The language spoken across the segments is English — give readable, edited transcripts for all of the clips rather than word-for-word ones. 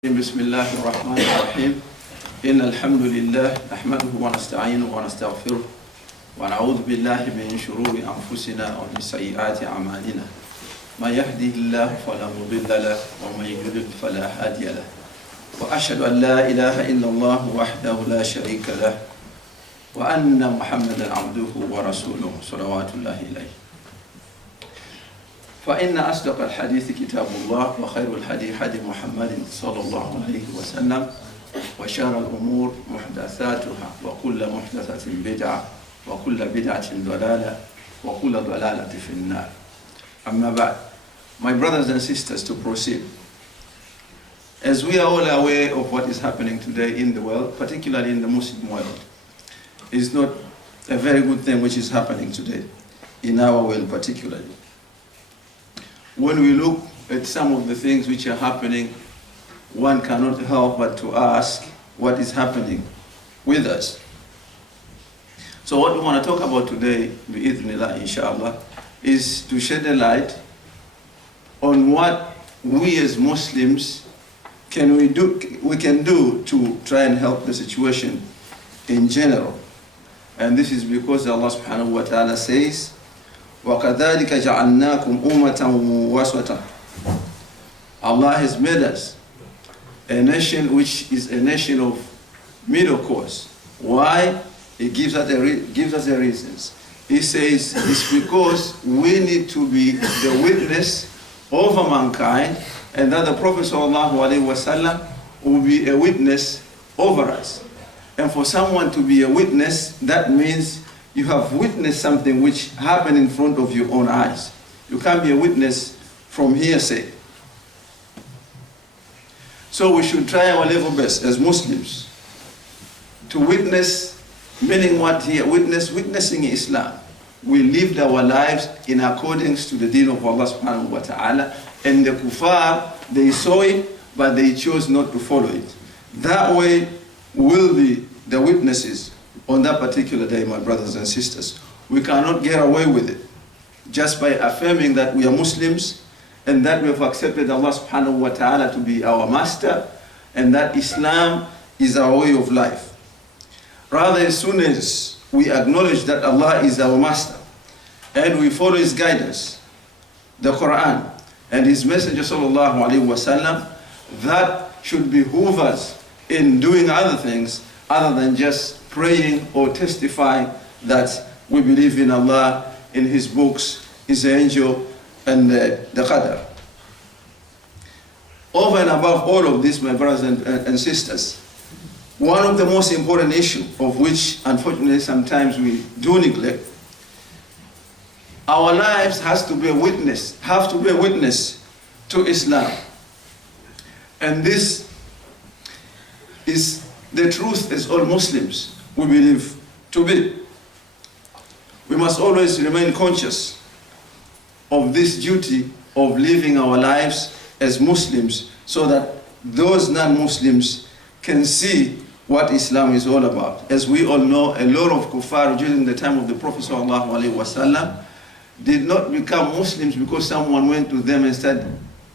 بسم الله الرحمن الرحيم إن الحمد لله نحمده ونستعينه ونستغفره ونعوذ بالله من شرور أنفسنا ومن سيئات أعمالنا من يهده الله فلا مضل له ومن يضلل فلا هادي له وأشهد أن لا إله إلا الله وحده لا شريك له وأن محمدا عبده ورسوله صلوات الله عليه فإن أصدق الحديث كتاب الله وخير الحديث حديث محمد صلى الله عليه وسلم وشر الأمور محدثاتها وكل محدثة بدعة وكل بدعة ضلالة وكل ضلالة في النار. أما بعد, my brothers and sisters, to proceed. As we are all aware of what is happening today in the world, particularly in the Muslim world, it's not a very good thing which is happening today in our world particularly. When we look at some of the things which are happening, one cannot help but to ask what is happening with us. So what we want to talk about today, bi'idhnillah, inshallah, is to shed a light on what we as Muslims can do to try and help the situation in general. And this is because Allah subhanahu wa ta'ala says, وَكَذَلِكَ جَعَلْنَاكُمْ أُمَّةً وَسَطًا. Allah has made us a nation which is a nation of middle course. Why? He gives us the reasons. He says it's because we need to be the witness over mankind, and that the Prophet ﷺ will be a witness over us. And for someone to be a witness, that means you have witnessed something which happened in front of your own eyes. You can't be a witness from hearsay. So we should try our level best as Muslims to witness, meaning what here? Witnessing Islam. We lived our lives in accordance to the deen of Allah subhanahu wa ta'ala, and the kuffar, they saw it, but they chose not to follow it. That way will be the witnesses on that particular day, my brothers and sisters. We cannot get away with it just by affirming that we are Muslims and that we have accepted Allah subhanahu wa ta'ala to be our master and that Islam is our way of life. Rather, as soon as we acknowledge that Allah is our master and we follow His guidance, the Quran and His Messenger sallallahu alaihi wasallam, that should behoove us in doing other things other than just praying or testifying that we believe in Allah, in His books, His angel, and the Qadr. Over and above all of this, my brothers and sisters, one of the most important issues, of which unfortunately sometimes we do neglect, our lives have to be a witness to Islam. And this is the truth as all Muslims we believe to be. We must always remain conscious of this duty of living our lives as Muslims so that those non-Muslims can see what Islam is all about. As we all know, a lot of kuffar during the time of the Prophet ﷺ did not become Muslims because someone went to them and started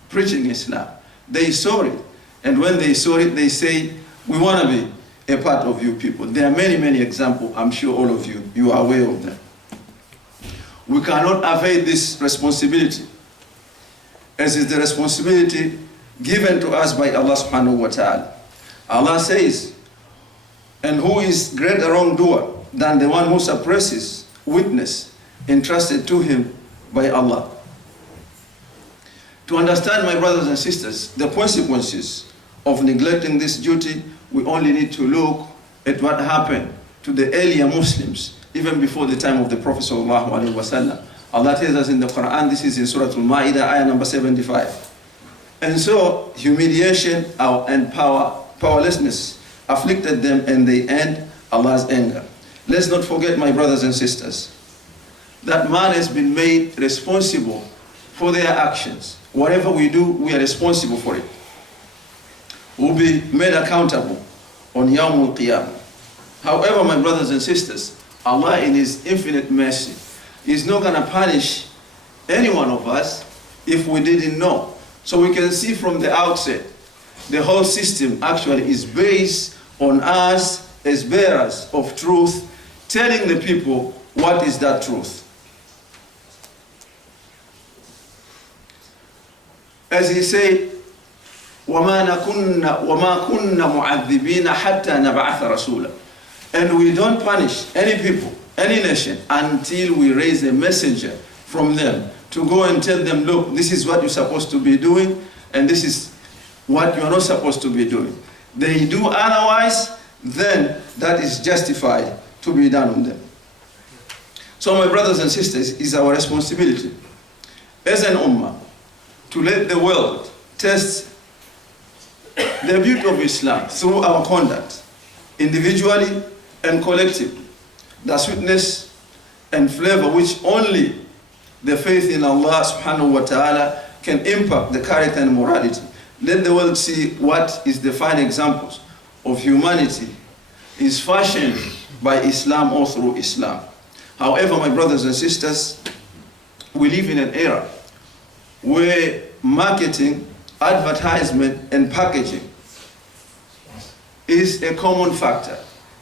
preaching Islam. They saw it, and when they saw it, they say, we want to be a part of you people. There are many, many examples. I'm sure all of you are aware of them. We cannot evade this responsibility, as is the responsibility given to us by Allah subhanahu wa ta'ala. Allah says, and who is greater wrongdoer than the one who suppresses witness entrusted to him by Allah. To understand, my brothers and sisters, the consequences of neglecting this duty, we only need to look at what happened to the earlier Muslims, even before the time of the Prophet ﷺ. Allah tells us in the Quran, this is in Surah Al-Ma'idah, ayah number 75. And so, humiliation and powerlessness afflicted them, and they end Allah's anger. Let's not forget, my brothers and sisters, that man has been made responsible for their actions. Whatever we do, we are responsible for it. Will be made accountable on Yawm al-Qiyamah. However, my brothers and sisters, Allah in His infinite mercy is not going to punish any one of us if we didn't know. So we can see from the outset the whole system actually is based on us as bearers of truth, telling the people what is that truth. As he said, وَمَا كُنَّ مُعَذِّبِينَ حَتَّى نَبْعَثَ رَسُولًا. And we don't punish any people, any nation, until we raise a messenger from them to go and tell them, look, this is what you're supposed to be doing, and this is what you're not supposed to be doing. They do otherwise, then that is justified to be done on them. So my brothers and sisters, it's our responsibility as an ummah to let the world test the beauty of Islam through our conduct, individually and collectively, the sweetness and flavor which only the faith in Allah subhanahu wa ta'ala can impact the character and morality. Let the world see what is the fine examples of humanity is fashioned by Islam or through Islam. However, my brothers and sisters, we live in an era where marketing, advertisement, and packaging is a common factor.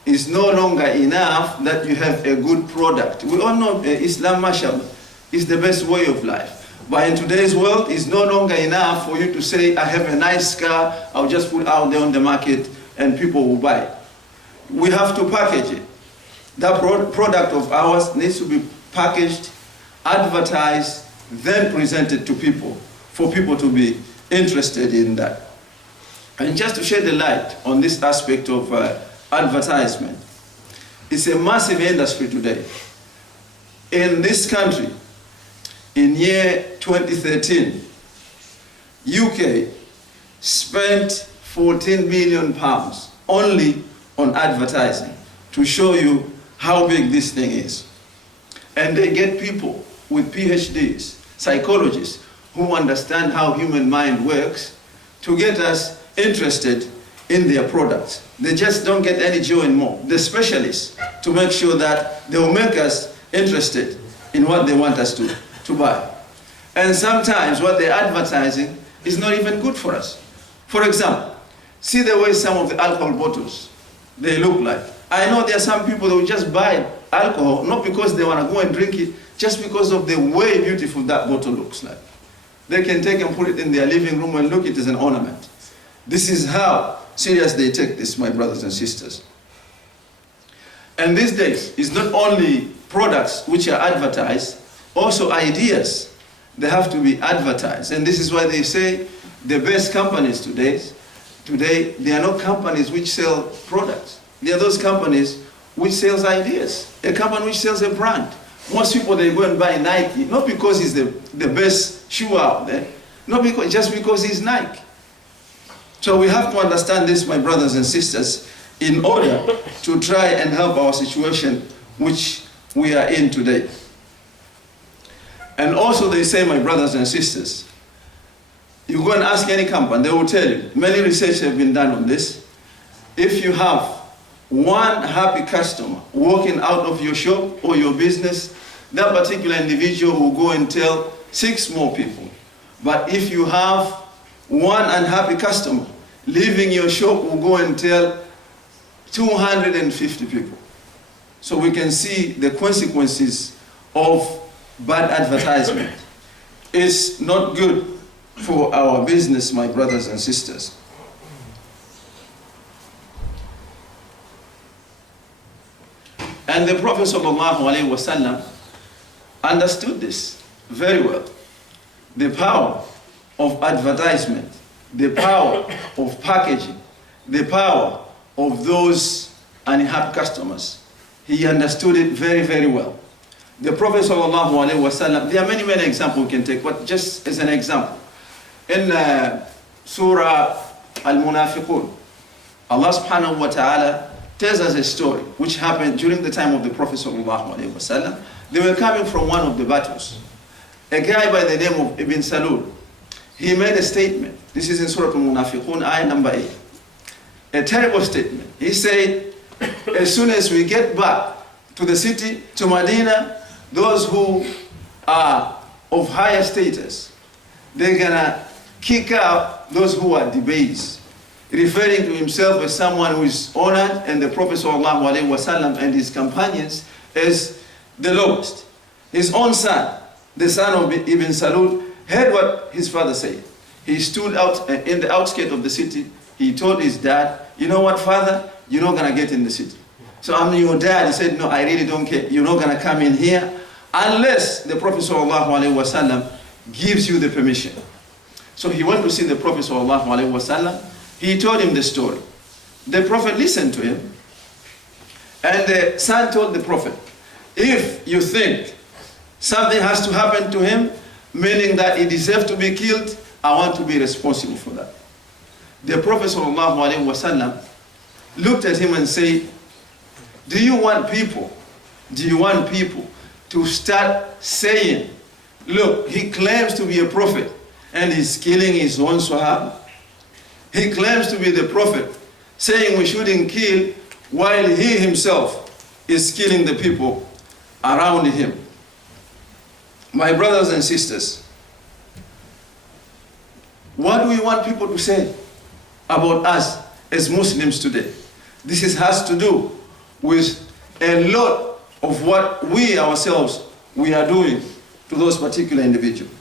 It's no longer enough that you have a good product. We all know Islam, mashallah, is the best way of life. But in today's world, it's no longer enough for you to say, I have a nice car, I'll just put out there on the market and people will buy it. We have to package it. That product of ours needs to be packaged, advertised, then presented to people, for people to be interested in that. And just to shed the light on this aspect of advertisement, it's a massive industry today. In this country, in year 2013, UK spent 14 billion pounds only on advertising, to show you how big this thing is. And they get people with PhDs, psychologists, who understand how human mind works, to get us interested in their products. They just don't get any joy anymore. The specialists, to make sure that they will make us interested in what they want us to buy. And sometimes what they're advertising is not even good for us. For example, see the way some of the alcohol bottles, they look like. I know there are some people that will just buy alcohol, not because they want to go and drink it, just because of the way beautiful that bottle looks like. They can take and put it in their living room and look at it as an ornament. This is how serious they take this, my brothers and sisters. And these days, it's not only products which are advertised, also ideas, they have to be advertised. And this is why they say the best companies today, they are not companies which sell products. They are those companies which sells ideas. A company which sells a brand. Most people, they go and buy Nike, not because it's the best shoe out there, just because it's Nike. So we have to understand this, my brothers and sisters, in order to try and help our situation which we are in today. And also they say, my brothers and sisters, you go and ask any company, they will tell you, many research have been done on this. If you have one happy customer walking out of your shop or your business, that particular individual will go and tell 6 more people. But if you have one unhappy customer leaving your shop, will go and tell 250 people. So we can see the consequences of bad advertisement. It's not good for our business, my brothers and sisters. And the Prophet ﷺ understood this very well. The power of advertisement, the power of packaging, the power of those unhappy customers. He understood it very, very well. The Prophet ﷺ, there are many, many examples we can take, but just as an example, in Surah Al-Munafiqun, Allah subhanahu wa ta'ala tells us a story which happened during the time of the Prophet ﷺ. They were coming from one of the battles. A guy by the name of Ibn Salul, he made a statement. This is in Surah Al-Munafiqun, ayah number 8. A terrible statement. He said, as soon as we get back to the city, to Medina, those who are of higher status, they're gonna kick out those who are debased. referring to himself as someone who is honored, and the Prophet ﷺ and his companions as the lowest. His own son, the son of Ibn Salul, heard what his father said. He stood out in the outskirts of the city. He told his dad, you know what, father, you're not going to get in the city. So I'm your dad. He said, no, I really don't care. You're not going to come in here unless the Prophet ﷺ gives you the permission. So he went to see the Prophet ﷺ. He told him the story. The Prophet listened to him. And the son told the Prophet, if you think something has to happen to him, meaning that he deserves to be killed, I want to be responsible for that. The Prophet ﷺ looked at him and said, do you want people to start saying, look, he claims to be a prophet and he's killing his own Sahaba? He claims to be the prophet, saying we shouldn't kill, while he himself is killing the people around him. My brothers and sisters, what do we want people to say about us as Muslims today? This has to do with a lot of what we ourselves are doing to those particular individuals.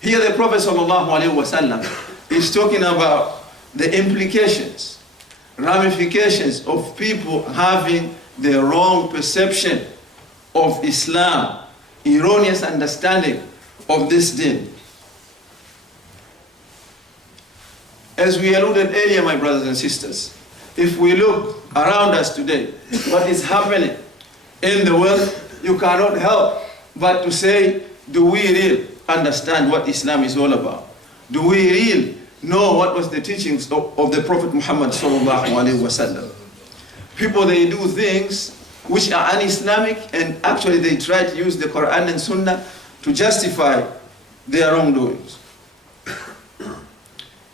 Here the Prophet ﷺ is talking about the implications, ramifications of people having the wrong perception of Islam, erroneous understanding of this deen. As we alluded earlier, my brothers and sisters, if we look around us today, what is happening in the world, you cannot help but to say, do we really understand what Islam is all about? Do we really know what was the teachings of the Prophet Muhammad sallallahu alaihi wasallam? People, they do things which are un-Islamic, and actually they try to use the Quran and Sunnah to justify their wrongdoings.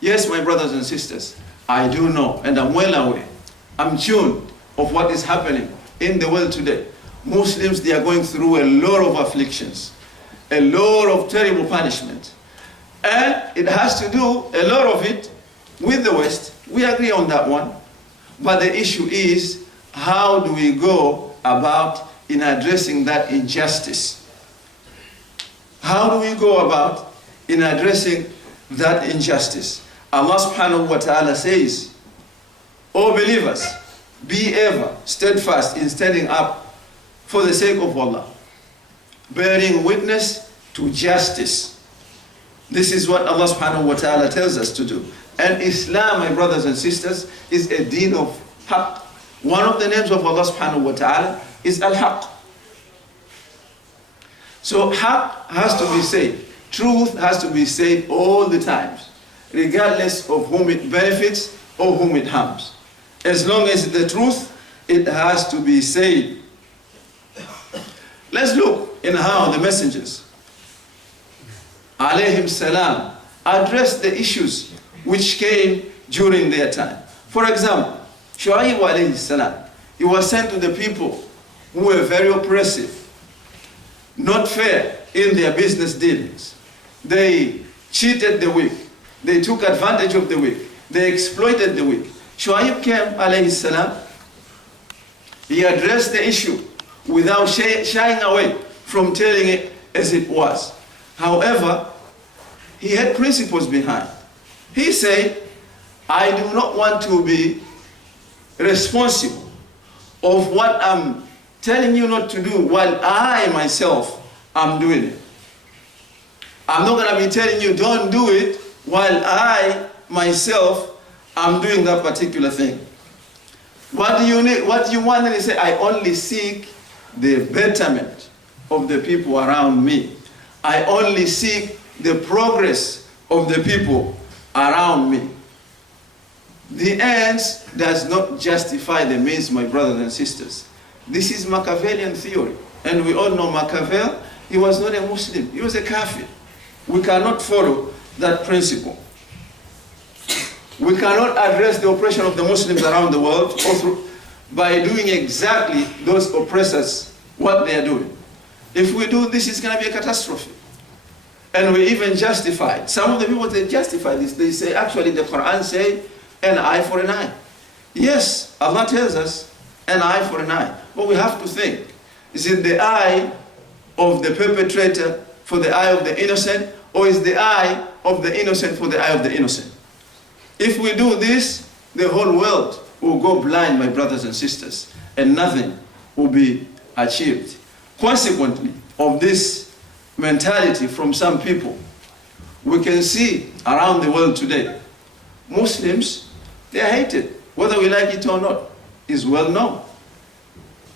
Yes, my brothers and sisters, I do know, and I'm well aware, I'm tuned of what is happening in the world today. Muslims, they are going through a lot of afflictions, a lot of terrible punishment. And it has to do, a lot of it, with the West. We agree on that one. But the issue is, how do we go about in addressing that injustice? How do we go about in addressing that injustice? Allah subhanahu wa ta'ala says, O believers, be ever steadfast in standing up for the sake of Allah, bearing witness to justice. This is what Allah subhanahu wa ta'ala tells us to do. And Islam, my brothers and sisters, is a deen of haqq. One of the names of Allah subhanahu wa ta'ala is al-haqq. So haqq has to be said. Truth has to be said all the times, regardless of whom it benefits or whom it harms. As long as the truth, it has to be said. Let's look in how the messengers, alayhim salam, addressed the issues which came during their time. For example, Shu'aib alayhi salam, he was sent to the people who were very oppressive, not fair in their business dealings. They cheated the weak. They took advantage of the weak. They exploited the weak. Shu'aib came alayhi salam. He addressed the issue without shying away from telling it as it was. However, he had principles behind. He said, I do not want to be responsible of what I'm telling you not to do while I myself am doing it. I'm not going to be telling you don't do it while I myself am doing that particular thing. What do you need? What do you want? And he said, I only seek the betterment of the people around me. I only seek the progress of the people around me. The ends does not justify the means, my brothers and sisters. This is Machiavellian theory. And we all know Machiavelli, he was not a Muslim, he was a kafir. We cannot follow that principle. We cannot address the oppression of the Muslims around the world by doing exactly those oppressors what they are doing. If we do, this is going to be a catastrophe. And we even justify it. Some of the people, they justify this. They say, actually, the Quran say, an eye for an eye. Yes, Allah tells us, an eye for an eye. But we have to think, is it the eye of the perpetrator for the eye of the innocent, or is the eye of the innocent for the eye of the innocent? If we do this, the whole world will go blind, my brothers and sisters, and nothing will be achieved. Consequently, of this mentality from some people, we can see around the world today, Muslims, they are hated, whether we like it or not, is well known.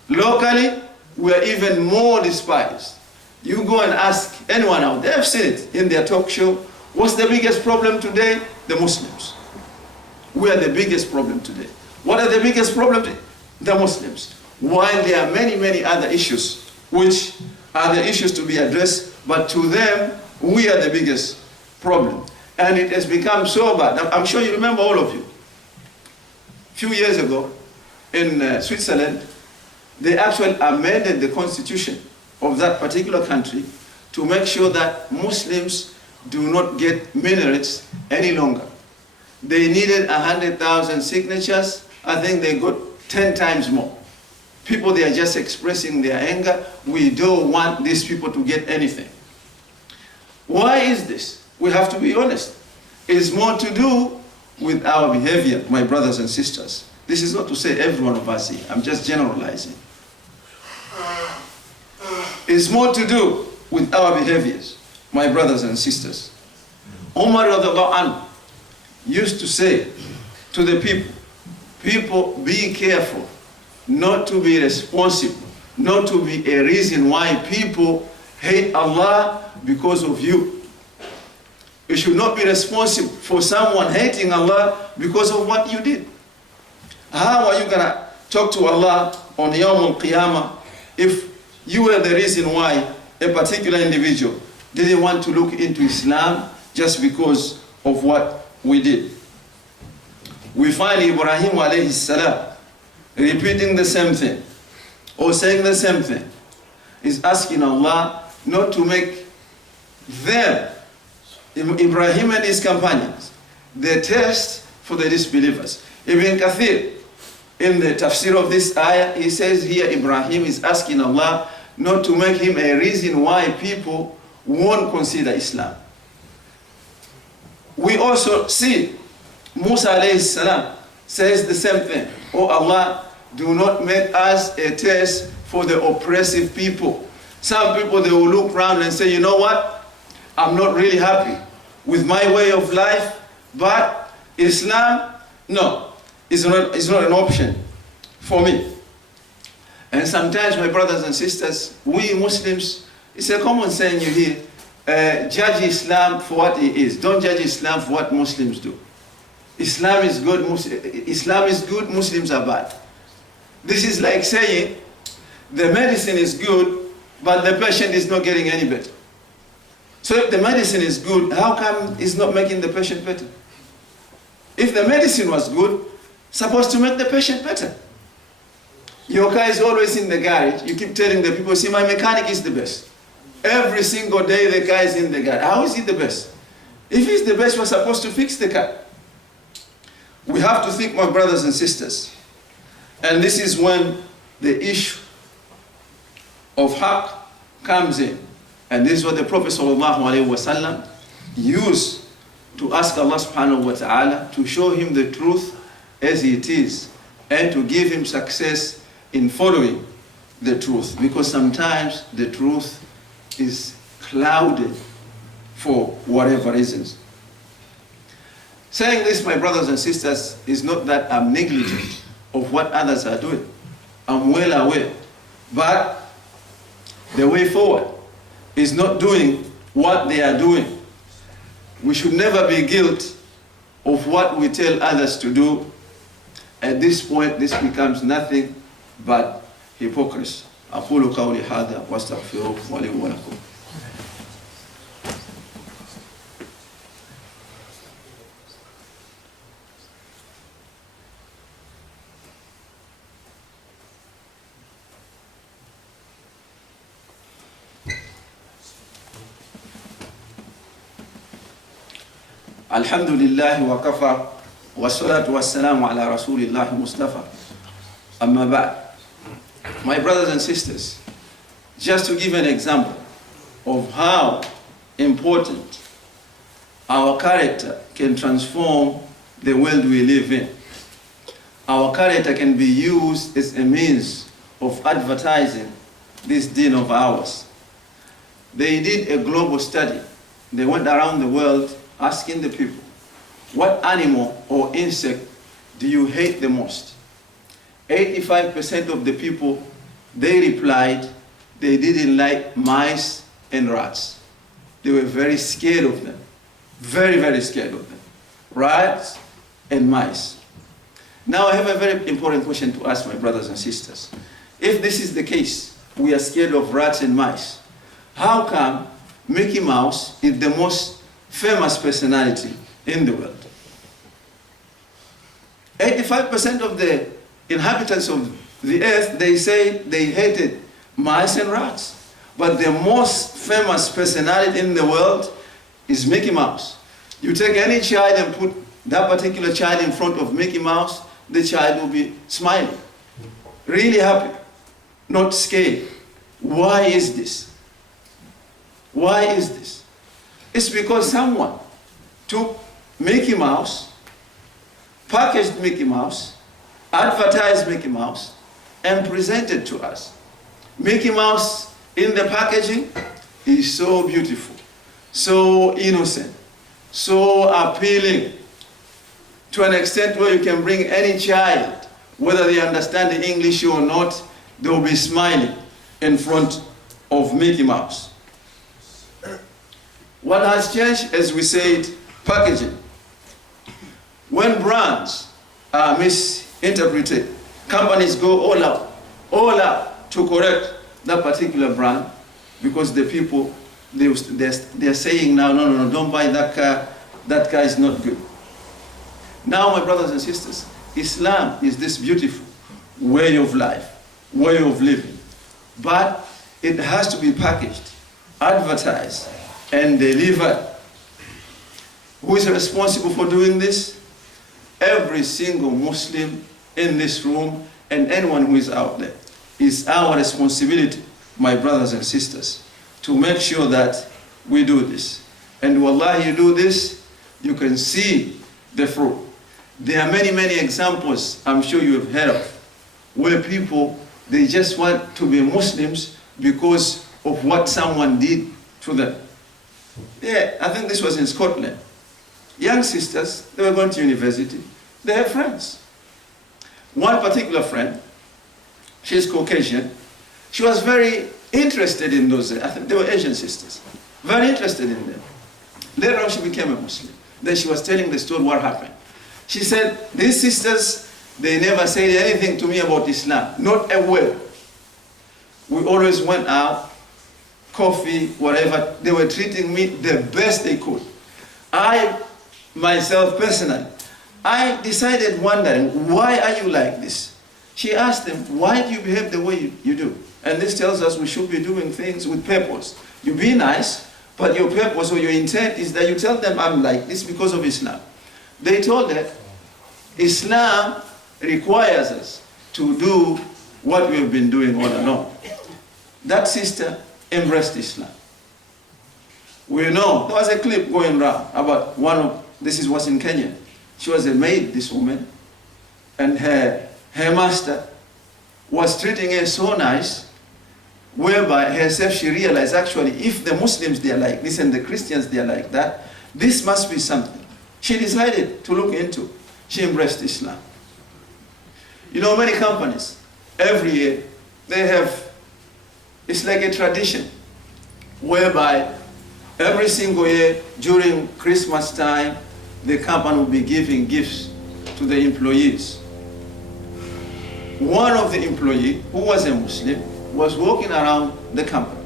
Locally, we are even more despised. You go and ask anyone out, they have seen it in their talk show. What's the biggest problem today? The Muslims. We are the biggest problem today. What are the biggest problems? The Muslims. While there are many, many other issues, which are the issues to be addressed, but to them, we are the biggest problem. And it has become so bad. I'm sure you remember, all of you. A few years ago, in Switzerland, they actually amended the constitution of that particular country to make sure that Muslims do not get minarets any longer. They needed 100,000 signatures. I think they got 10 times more. People, they are just expressing their anger. We don't want these people to get anything. Why is this? We have to be honest. It's more to do with our behavior, my brothers and sisters. This is not to say every one of us here. I'm just generalizing. It's more to do with our behaviors, my brothers and sisters. Umar radiallahu anhu used to say to the people, be careful not to be responsible, not to be a reason why people hate Allah because of you. You should not be responsible for someone hating Allah because of what you did. How are you going to talk to Allah on Yawm al-Qiyamah if you were the reason why a particular individual didn't want to look into Islam just because of what we did? We find Ibrahim alayhi salam repeating the same thing, or saying the same thing. He's asking Allah not to make them, Ibrahim and his companions, the test for the disbelievers. Ibn Kathir, in the tafsir of this ayah, he says here Ibrahim is asking Allah not to make him a reason why people won't consider Islam. We also see Musa alayhi salam says the same thing. Oh Allah, do not make us a test for the oppressive people. Some people, they will look around and say, you know what? I'm not really happy with my way of life, but Islam, no, it's not an option for me. And sometimes, my brothers and sisters, we Muslims, it's a common saying you hear, judge Islam for what it is. Don't judge Islam for what Muslims do. Islam is good, Muslims are bad. This is like saying the medicine is good, but the patient is not getting any better. So if the medicine is good, how come it's not making the patient better? If the medicine was good, it's supposed to make the patient better. Your car is always in the garage. You keep telling the people, see, my mechanic is the best. Every single day the car is in the garage. How is he the best? If he's the best, we're supposed to fix the car. We have to think, my brothers and sisters. And this is when the issue of haqq comes in. And this is what the Prophet ﷺ used to ask Allah subhanahu wa ta'ala to show him the truth as it is, and to give him success in following the truth. Because sometimes the truth is clouded for whatever reasons. Saying this, my brothers and sisters, is not that I'm negligent of what others are doing. I'm well aware. But the way forward is not doing what they are doing. We should never be guilty of what we tell others to do. At this point, this becomes nothing but hypocrisy. أقول قولي هذا واستغفروه ولي ولكم. Alhamdulillah wa kafa wa salatu wa salamu ala rasulillah Mustafa. Amma ba'd. My brothers and sisters, just to give an example of how important our character can transform the world we live in. Our character can be used as a means of advertising this deen of ours. They did a global study. They went around the world asking the people, what animal or insect do you hate the most? 85% of the people, they replied they didn't like mice and rats. They were very scared of them. Very, very scared of them. Rats and mice. Now I have a very important question to ask my brothers and sisters. If this is the case, we are scared of rats and mice, how come Mickey Mouse is the most famous personality in the world? 85% of the inhabitants of the earth, they say they hated mice and rats. But the most famous personality in the world is Mickey Mouse. You take any child and put that particular child in front of Mickey Mouse, the child will be smiling, really happy, not scared. Why is this? Why is this? It's because someone took Mickey Mouse, packaged Mickey Mouse, advertised Mickey Mouse, and presented to us. Mickey Mouse in the packaging is so beautiful, so innocent, so appealing, to an extent where you can bring any child, whether they understand the English or not, they will be smiling in front of Mickey Mouse. What has changed, as we said, packaging. When brands are misinterpreted, companies go all out to correct that particular brand, because the people, they're saying now, no, don't buy that car is not good. Now, my brothers and sisters, Islam is this beautiful way of life, way of living, but it has to be packaged, advertised, and delivered. Who is responsible for doing this? Every single Muslim in this room and anyone who is out there. It's our responsibility, my brothers and sisters, to make sure that we do this. And wallahi, you do this, you can see the fruit. There are many, many examples I'm sure you have heard of, where people, they just want to be Muslims because of what someone did to them. Yeah, I think this was in Scotland. Young sisters, they were going to university. They have friends. One particular friend, she's Caucasian. She was very interested in those, I think they were Asian sisters. Very interested in them. Later on, she became a Muslim. Then she was telling the story what happened. She said, these sisters, they never said anything to me about Islam. Not a word. We always went out, coffee, whatever. They were treating me the best they could. I, myself personally, I decided wondering, why are you like this? She asked them, why do you behave the way you do? And this tells us we should be doing things with purpose. You be nice, but your purpose or your intent is that you tell them, I'm like this because of Islam. They told her, Islam requires us to do what we have been doing all along. That sister embraced Islam. We know, there was a clip going around about this was in Kenya. She was a maid, this woman, and her master was treating her so nice, whereby herself she realized, actually, if the Muslims they are like this and the Christians they are like that, this must be something. She decided to look into. She embraced Islam. You know, many companies, every year, they have, it's like a tradition, whereby every single year during Christmas time, the company will be giving gifts to the employees. One of the employees, who was a Muslim, was walking around the company,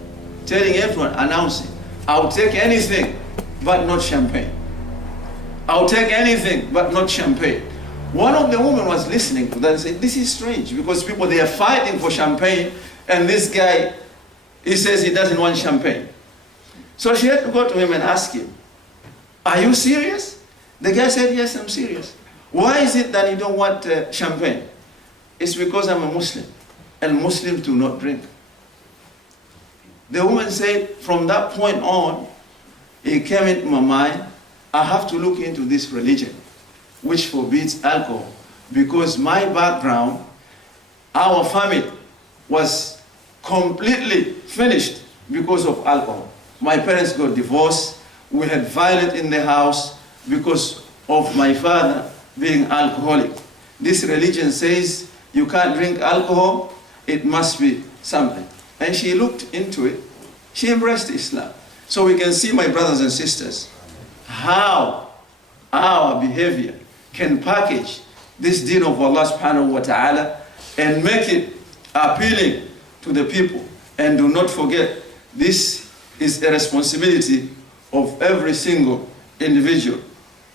telling everyone, announcing, I'll take anything but not champagne. I'll take anything but not champagne. One of the women was listening to that and said, this is strange, because people, they are fighting for champagne, and this guy, he says he doesn't want champagne. So she had to go to him and ask him, are you serious? The guy said, yes, I'm serious. Why is it that you don't want champagne? It's because I'm a Muslim, and Muslims do not drink. The woman said, from that point on, it came into my mind, I have to look into this religion, which forbids alcohol, because my background, our family was completely finished because of alcohol. My parents got divorced, we had violence in the house because of my father being alcoholic. This religion says you can't drink alcohol, it must be something. And she looked into it, she embraced Islam. So we can see, my brothers and sisters, how our behavior can package this deen of Allah subhanahu wa ta'ala and make it appealing to the people. And do not forget, this is a responsibility of every single individual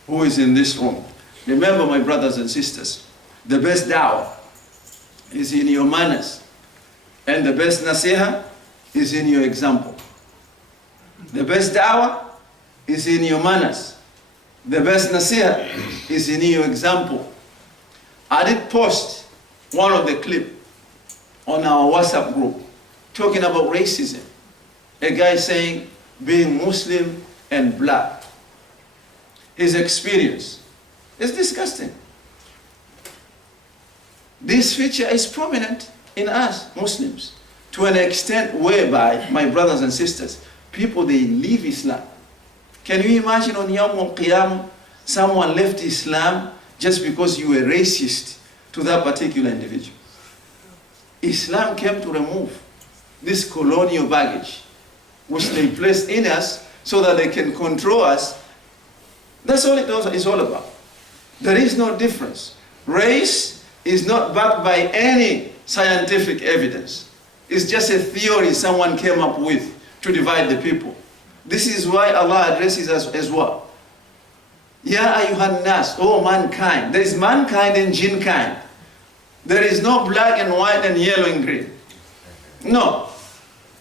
who is in this room. Remember, my brothers and sisters, the best da'wah is in your manners, and the best nasiha is in your example. The best da'wah is in your manners. The best nasiha is in your example. I did post one of the clips on our WhatsApp group talking about racism. A guy saying being Muslim and black, his experience is disgusting. This feature is prominent in us Muslims to an extent whereby, my brothers and sisters, people, they leave Islam. Can you imagine on Yawm al-Qiyamah, someone left Islam just because you were racist to that particular individual? Islam came to remove this colonial baggage which they placed in us so that they can control us. That's all it's all about. There is no difference. Race is not backed by any scientific evidence. It's just a theory someone came up with to divide the people. This is why Allah addresses us as well. Ya ayyuhan nas, oh mankind. There is mankind and jinn kind. There is no black and white and yellow and green. No.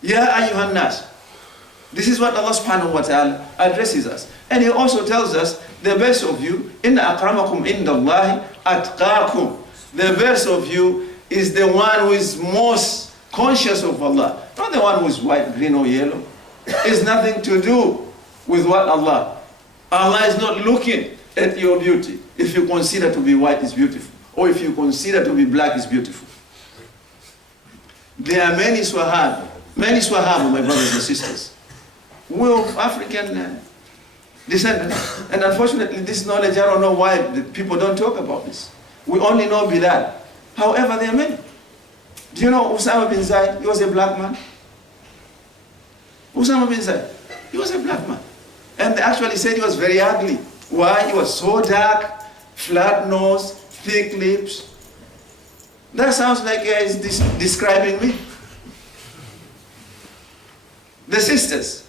Ya ayyuhan nas. This is what Allah subhanahu wa ta'ala addresses us. And He also tells us, the best of you, inna akramakum indallahi atqakum. The best of you is the one who is most conscious of Allah. Not the one who is white, green or yellow. It's nothing to do with what Allah is not looking at your beauty. If you consider to be white is beautiful, or if you consider to be black is beautiful. There are many Swahab, my brothers and sisters, who are of African descendants. And unfortunately, this knowledge, I don't know why the people don't talk about this. We only know Bilal. However, there are many. Do you know Osama bin Zaid? He was a black man. Osama bin Zaid, he was a black man. And they actually said he was very ugly. Why? He was so dark, flat nose, thick lips. That sounds like he's describing me. The sisters.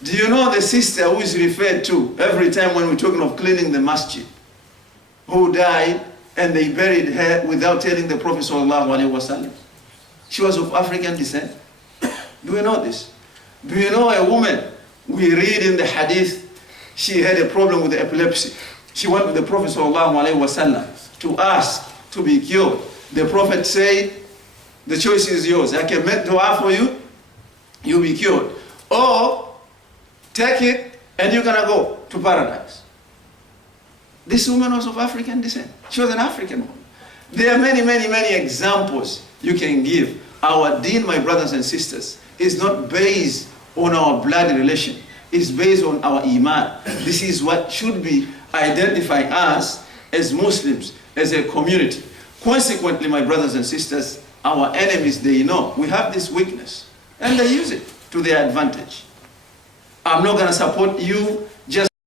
Do you know the sister who is referred to every time when we're talking of cleaning the masjid, who died and they buried her without telling the Prophet ﷺ? She was of African descent. Do you know this? Do you know a woman, we read in the hadith, she had a problem with epilepsy. She went to the Prophet ﷺ to ask to be cured. The Prophet said, the choice is yours. I can make dua for you, you'll be cured. Or take it and you're going to go to paradise. This woman was of African descent. She was an African woman. There are many, many, many examples you can give. Our deen, my brothers and sisters, is not based on our blood relation. It's based on our iman. This is what should be identifying us as Muslims, as a community. Consequently, my brothers and sisters, our enemies, they know we have this weakness, and they use it to their advantage. I'm not going to support you